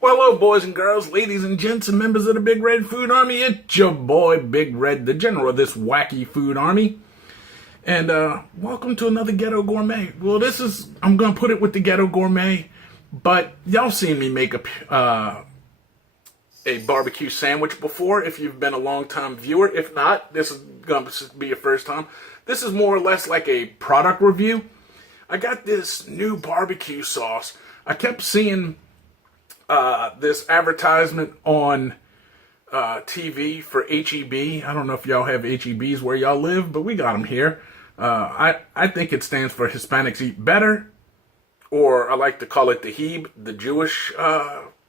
Well, hello, boys and girls, ladies and gents, and members of the Big Red Food Army. It's your boy, Big Red, the general of this wacky food army. And welcome to another Ghetto Gourmet. Well, I'm going to put it with the Ghetto Gourmet, but y'all seen me make a barbecue sandwich before if you've been a long-time viewer. If not, this is going to be your first time. This is more or less like a product review. I got this new barbecue sauce. I kept seeing this advertisement on TV for HEB. I don't know if y'all have HEBs where y'all live, but we got them here. I think it stands for Hispanics Eat Better, or I like to call it the HEB, the Jewish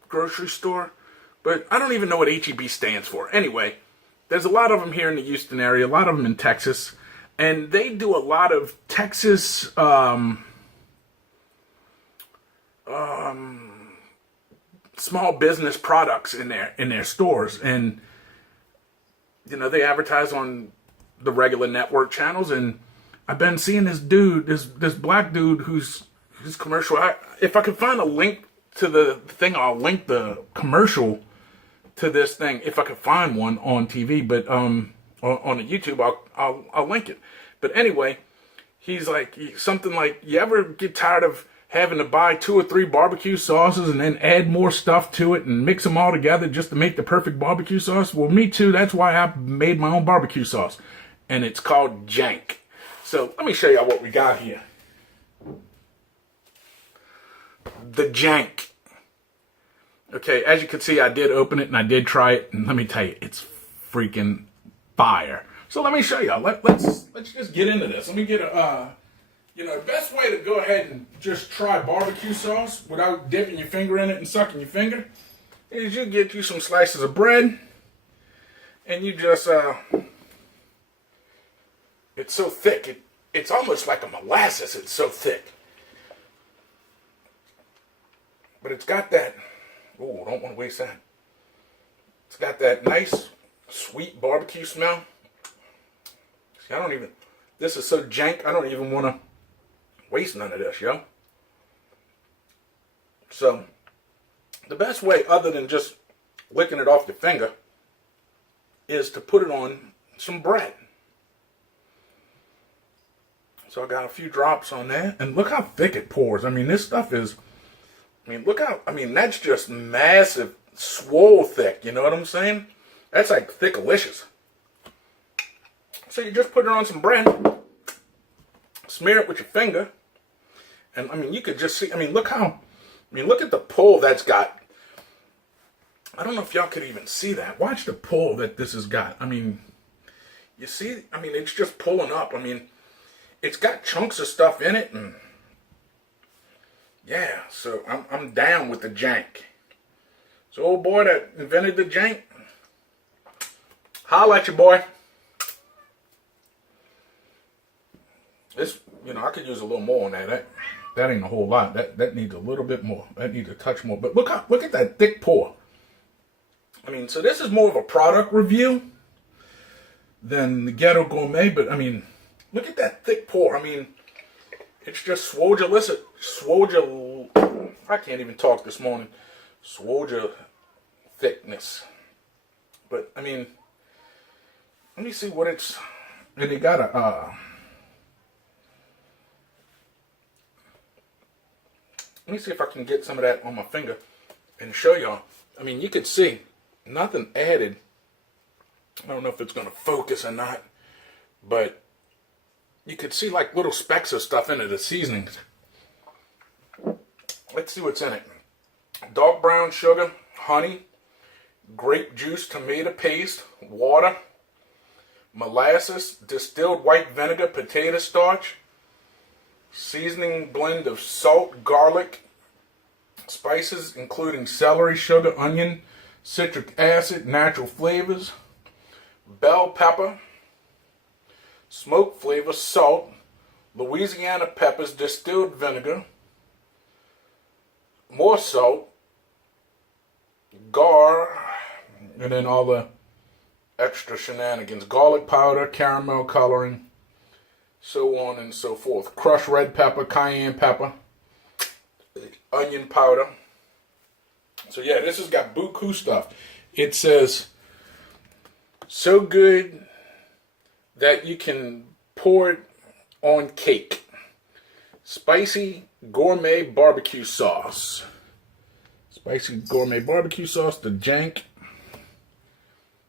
grocery store. But I don't even know what HEB stands for. Anyway, there's a lot of them here in the Houston area, a lot of them in Texas, and they do a lot of Texas small business products in their stores. And you know, they advertise on the regular network channels, and I've been seeing this dude, this black dude who's commercial. If I could find a link to the thing, I'll link the commercial to this thing if I could find one on TV, but on the YouTube I'll link it. But anyway, he's something like, you ever get tired of having to buy 2 or 3 barbecue sauces and then add more stuff to it and mix them all together just to make the perfect barbecue sauce? Well, me too. That's why I made my own barbecue sauce, and it's called Jank. So let me show y'all what we got here. The Jank. Okay, as you can see, I did open it and I did try it, and let me tell you, it's freaking fire. So let me show y'all. Let's just get into this. Let me get a you know, the best way to go ahead and just try barbecue sauce without dipping your finger in it and sucking your finger is you get you some slices of bread, and you just it's so thick, it's almost like a molasses. It's so thick, but it's got that, oh, don't want to waste that. It's got that nice sweet barbecue smell. See, this is so jank, I don't even want to waste none of this, yo. So the best way, other than just licking it off your finger, is to put it on some bread. So I got a few drops on there, and look how thick it pours. I mean, this stuff is, look how, that's just massive, swole thick, you know what I'm saying? That's like thickalicious. So you just put it on some bread, smear it with your finger, and you could just see, look at the pull that's got. I don't know if y'all could even see that. Watch the pull that this has got. You see, it's just pulling up. It's got chunks of stuff in it, and yeah, so I'm down with the Jank. So old boy that invented the Jank, holla at your boy. This, I could use a little more on that. That ain't a whole lot. That needs a little bit more. That needs a touch more. But look at that thick pour. So this is more of a product review than the Ghetto Gourmet. But look at that thick pour. It's just swoja. I can't even talk this morning. Swoja thickness. But let me see what it's. And they got a. Let me see if I can get some of that on my finger and show y'all. You could see nothing added. I don't know if it's going to focus or not, but you could see like little specks of stuff in it, the seasonings. Let's see what's in it. Dark brown sugar, honey, grape juice, tomato paste, water, molasses, distilled white vinegar, potato starch, seasoning blend of salt, garlic, spices including celery, sugar, onion, citric acid, natural flavors, bell pepper, smoke flavor, salt, Louisiana peppers, distilled vinegar, more salt, gar, and then all the extra shenanigans, garlic powder, caramel coloring, so on and so forth. Crushed red pepper, cayenne pepper, onion powder. So yeah, this has got buku stuff. It says, so good that you can pour it on cake. Spicy gourmet barbecue sauce. Spicy gourmet barbecue sauce, the Jank.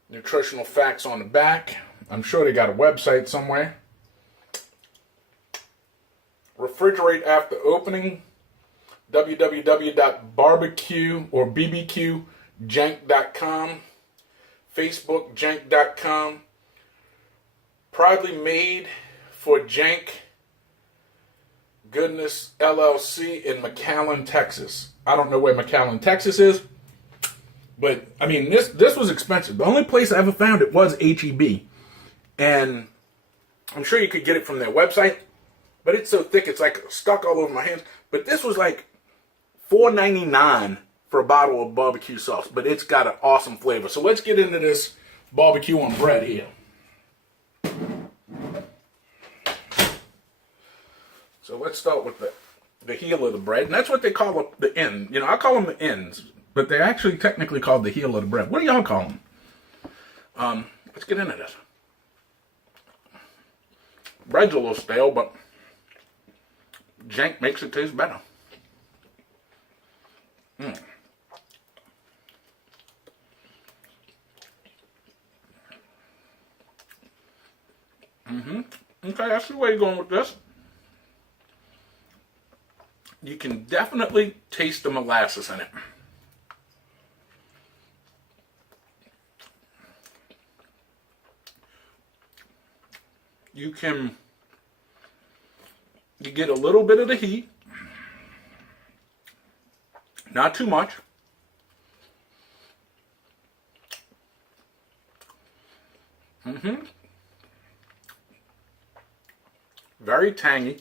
Nutritional facts on the back. I'm sure they got a website somewhere. Refrigerate after opening. www.barbecue or bbqjank.com. Facebook jank.com. Proudly made for Jank Goodness LLC in McAllen, Texas. I don't know where McAllen, Texas is, but I mean this was expensive. The only place I ever found it was HEB, and I'm sure you could get it from their website, but it's so thick it's like stuck all over my hands. But this was like $4.99 for a bottle of barbecue sauce, but it's got an awesome flavor. So let's get into this barbecue on bread here. So let's start with the heel of the bread, and that's what they call the end. You know, I call them the ends, but they're actually technically called the heel of the bread. What do y'all call them? Let's get into this. Bread's a little stale, but Jank makes it taste better. Okay, I see where you're going with this. You can definitely taste the molasses in it. You get a little bit of the heat, not too much. Very tangy.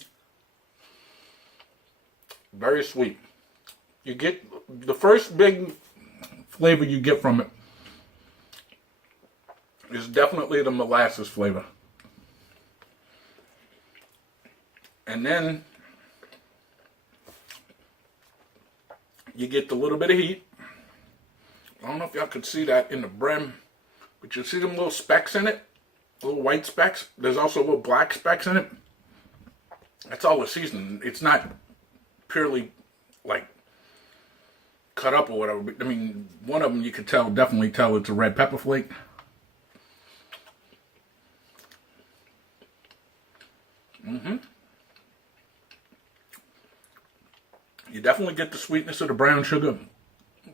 Very sweet. You get the first big flavor you get from it is definitely the molasses flavor. And then you get the little bit of heat. I don't know if y'all could see that in the brim, but you see them little specks in it, little white specks. There's also little black specks in it. That's all the seasoning. It's not purely like cut up or whatever. I mean, one of them you could definitely tell it's a red pepper flake. You definitely get the sweetness of the brown sugar,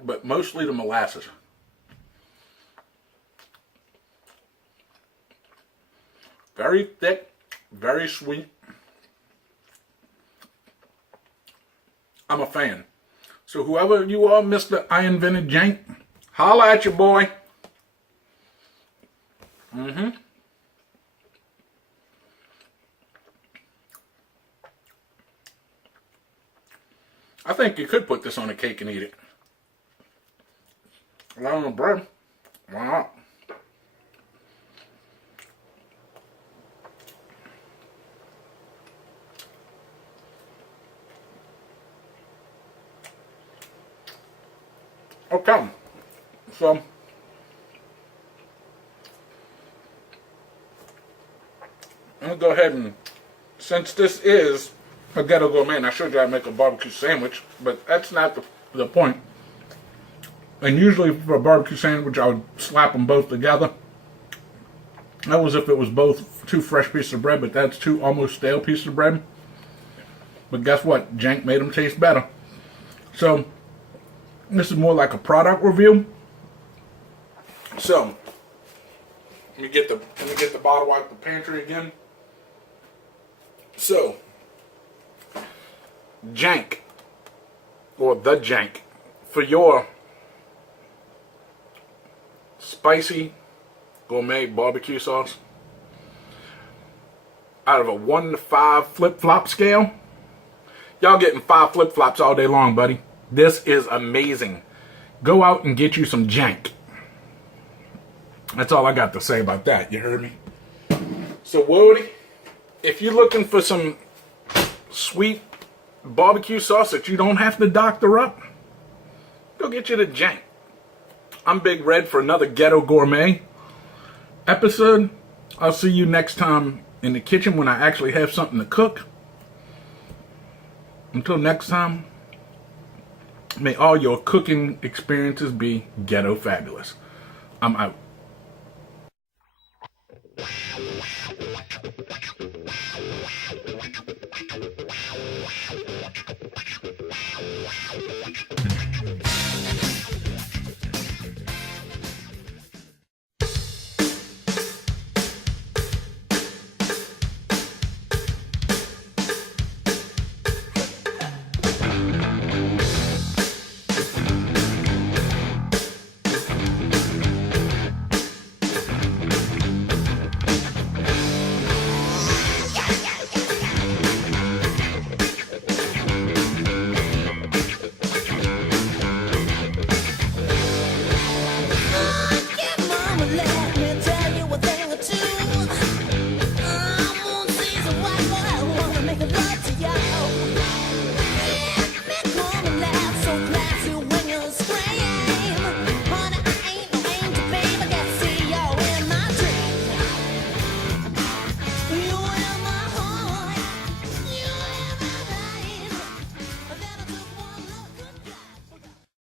but mostly the molasses. Very thick, very sweet. I'm a fan. So whoever you are, Mr. I Invented Jank, holla at your boy. I think you could put this on a cake and eat it. Not on the bread. Why not? Okay, so I'm gonna go ahead and, since this is a Ghetto Gourmet, and I showed you how to make a barbecue sandwich, but that's not the point. And usually for a barbecue sandwich, I would slap them both together. That was if it was both two fresh pieces of bread, but that's two almost stale pieces of bread. But guess what? Jank made them taste better. So, this is more like a product review. So, let me get the bottle out of the pantry again. So, Jank, or the Jank, for your spicy gourmet barbecue sauce, out of a 1 to 5 flip-flop scale, y'all getting 5 flip-flops all day long, buddy. This is amazing. Go out and get you some Jank. That's all I got to say about that. You heard me? So, Woody, if you're looking for some sweet barbecue sauce that you don't have to doctor up, go get you the Jank. I'm Big Red for another Ghetto Gourmet episode. I'll see you next time in the kitchen when I actually have something to cook. Until next time, may all your cooking experiences be ghetto fabulous. I'm out.